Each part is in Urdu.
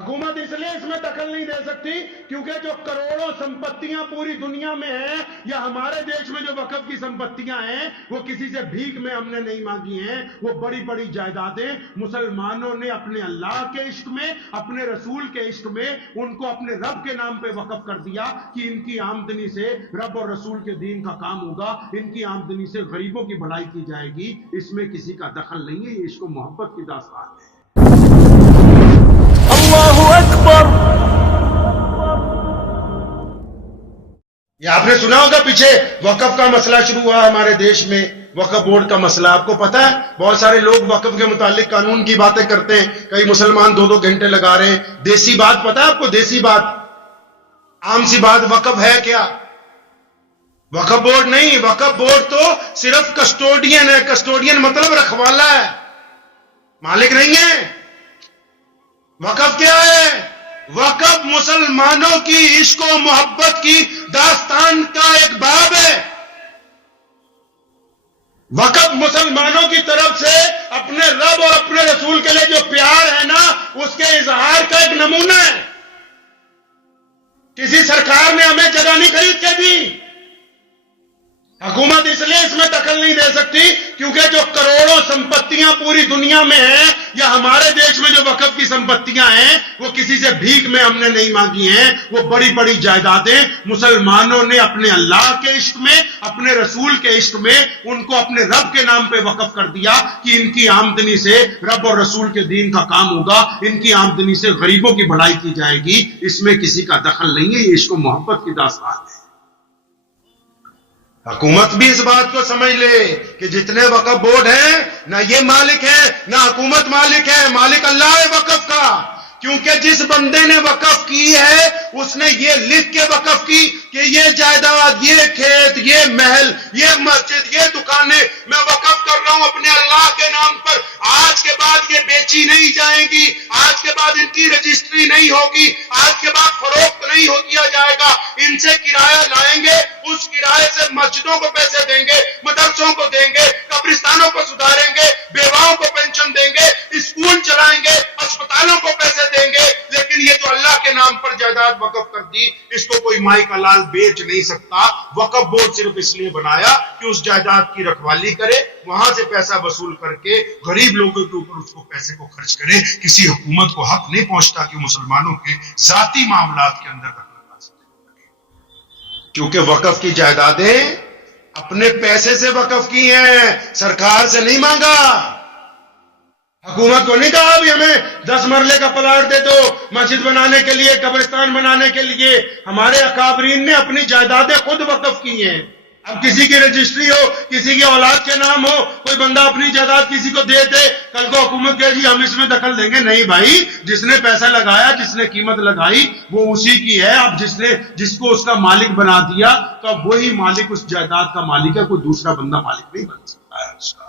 حکومت اس لیے اس میں دخل نہیں دے سکتی کیونکہ جو کروڑوں سمپتیاں پوری دنیا میں ہیں یا ہمارے دیش میں جو وقف کی سمپتیاں ہیں وہ کسی سے بھیک میں ہم نے نہیں مانگی ہیں. وہ بڑی بڑی جائیدادیں مسلمانوں نے اپنے اللہ کے عشق میں, اپنے رسول کے عشق میں ان کو اپنے رب کے نام پہ وقف کر دیا کہ ان کی آمدنی سے رب اور رسول کے دین کا کام ہوگا, ان کی آمدنی سے غریبوں کی بھلائی کی جائے گی. اس میں کسی کا دخل نہیں ہے, یہ عشق و محبت کی داستان ہے. اللہ اکبر. یہ آپ نے سنا ہوگا پیچھے وقف کا مسئلہ شروع ہوا ہمارے دیش میں, وقف بورڈ کا مسئلہ. آپ کو پتا ہے بہت سارے لوگ وقف کے متعلق قانون کی باتیں کرتے ہیں, کئی مسلمان 2-2 گھنٹے لگا رہے ہیں. دیسی بات پتا ہے آپ کو, دیسی بات, عام سی بات, وقف ہے کیا؟ وقف بورڈ نہیں, وقف بورڈ تو صرف کسٹوڈین ہے. کسٹوڈین مطلب رکھوالا ہے, مالک نہیں ہے. وقف کیا ہے؟ وقف مسلمانوں کی عشق و محبت کی داستان کا ایک باب ہے. وقف مسلمانوں کی طرف سے اپنے رب اور اپنے رسول کے لیے جو پیار ہے نا, اس کے اظہار کا ایک نمونہ ہے. کسی سرکار نے ہمیں جگہ نہیں خرید کے دی. حکومت اس لیے اس میں دخل نہیں دے سکتی کیونکہ جو کروڑوں سمپتیاں پوری دنیا میں ہیں یا ہمارے دیش میں جو وقف کی سمپتیاں ہیں وہ کسی سے بھیک میں ہم نے نہیں مانگی ہیں. وہ بڑی بڑی جائیدادیں مسلمانوں نے اپنے اللہ کے عشق میں, اپنے رسول کے عشق میں ان کو اپنے رب کے نام پہ وقف کر دیا کہ ان کی آمدنی سے رب اور رسول کے دین کا کام ہوگا, ان کی آمدنی سے غریبوں کی بھلائی کی جائے گی. اس میں کسی کا دخل نہیں ہے, یہ عشق و محبت کی داستان ہے. حکومت بھی اس بات کو سمجھ لے کہ جتنے وقف بورڈ ہیں نہ یہ مالک ہے نہ حکومت مالک ہے, مالک اللہ ہے وقف کا. کیونکہ جس بندے نے وقف کی ہے اس نے یہ لکھ کے وقف کی کہ یہ جائیداد, یہ کھیت, یہ محل, یہ مسجد, یہ دکانیں میں وقف کر رہا ہوں اپنے اللہ کے نام پر. آج کے بعد یہ بیچی نہیں جائیں گی, آج کے بعد ان کی رجسٹری نہیں ہوگی, آج کے بعد فروخت نہیں ہو کیا جائے گا. ان سے کرایہ لائیں گے, اس کرایے سے مسجدوں کو پیسے دیں گے, مدرسوں کو دیں گے, قبرستانوں کو سدھاریں گے, بیواؤں کو پینشن دیں گے, اسکول چلائیں گے, اسپتالوں کو پیسے دیں گے. لیکن یہ جو اللہ کے نام پر جائیداد وقف کر دی, اس کو کوئی مائی کا لال بیچ نہیں سکتا. وقف بورڈ صرف اس لیے بنایا کہ اس جائیداد کی رکھوالی کرے, وہاں سے پیسہ وصول کر کے غریب لوگوں کے اوپر اس کو پیسے کو خرچ کرے. کسی حکومت کو حق نہیں پہنچتا کہ مسلمانوں کے ذاتی معاملات کے اندر دخل کر سکے, کیونکہ وقف کی جائیدادیں اپنے پیسے سے وقف کی ہیں, سرکار سے نہیں مانگا. حکومت کو نہیں کہا ابھی ہمیں 10 مرلے کا پلاٹ دے دو مسجد بنانے کے لیے, قبرستان بنانے کے لیے. ہمارے اکابرین نے اپنی جائیدادیں خود وقف کی ہیں. اب کسی کی رجسٹری ہو, کسی کی اولاد کے نام ہو, کوئی بندہ اپنی جائیداد کسی کو دے دے, کل کو حکومت کہے جی ہم اس میں دخل دیں گے. نہیں بھائی, جس نے پیسہ لگایا, جس نے قیمت لگائی وہ اسی کی ہے. اب جس کو اس کا مالک بنا دیا تو اب وہی مالک اس جائیداد کا مالک ہے, کوئی دوسرا بندہ مالک نہیں بن سکتا ہے. اس کا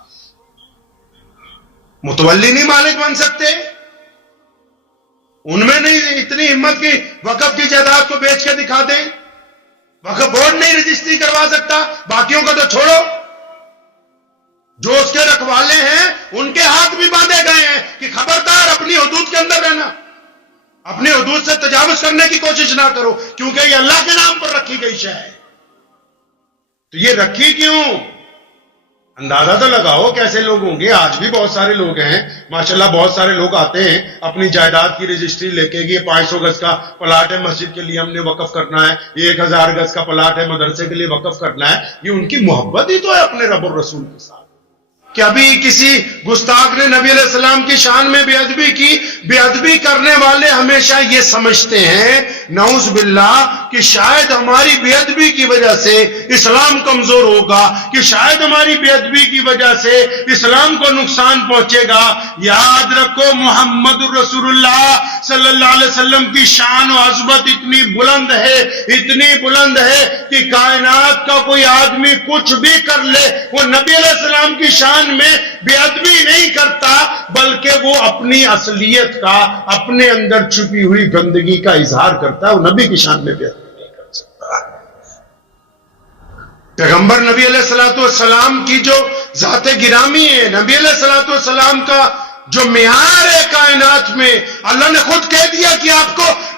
متولی نہیں مالک بن سکتے. ان میں نہیں اتنی ہمت کی وقف کی جائیداد کو بیچ کے دکھا دیں. وقف بورڈ نہیں رجسٹری کروا سکتا, باقیوں کا تو چھوڑو. جو اس کے رکھوالے ہیں ان کے ہاتھ بھی باندھے گئے ہیں کہ خبردار اپنی حدود کے اندر رہنا, اپنی حدود سے تجاوز کرنے کی کوشش نہ کرو, کیونکہ یہ اللہ کے نام پر رکھی گئی شے ہے. تو یہ رکھی کیوں؟ اندازہ تو لگاؤ کیسے لوگ ہوں گے. آج بھی بہت سارے لوگ ہیں ماشاءاللہ, بہت سارے لوگ آتے ہیں اپنی جائیداد کی رجسٹری لے کے, یہ 500 گز کا پلاٹ ہے مسجد کے لیے ہم نے وقف کرنا ہے, یہ 1000 گز کا پلاٹ ہے مدرسے کے لیے وقف کرنا ہے. یہ ان کی محبت ہی تو ہے اپنے رب اور رسول کے ساتھ. کہ ابھی کسی گستاخ نے نبی علیہ السلام کی شان میں بے ادبی کی. بے ادبی کرنے والے ہمیشہ یہ سمجھتے ہیں نعوذ باللہ کہ شاید ہماری بے ادبی کی وجہ سے اسلام کمزور ہوگا, کہ شاید ہماری بے ادبی کی وجہ سے اسلام کو نقصان پہنچے گا. یاد رکھو محمد رسول اللہ صلی اللہ علیہ وسلم کی شان و عظمت اتنی بلند ہے, اتنی بلند ہے کہ کائنات کا کوئی آدمی کچھ بھی کر لے, وہ نبی علیہ السلام کی شان میں بے ادبی نہیں کرتا, بلکہ وہ اپنی اصلیت کا, اپنے اندر چھپی ہوئی گندگی کا اظہار کرتا ہے. وہ نبی کی شان میں بے ادبی نہیں کر سکتا. پیغمبر نبی علیہ الصلوۃ والسلام کی جو ذات گرامی ہے, نبی علیہ الصلوۃ والسلام کا جو معیار ہے کائنات میں, اللہ نے خود کہہ دیا کہ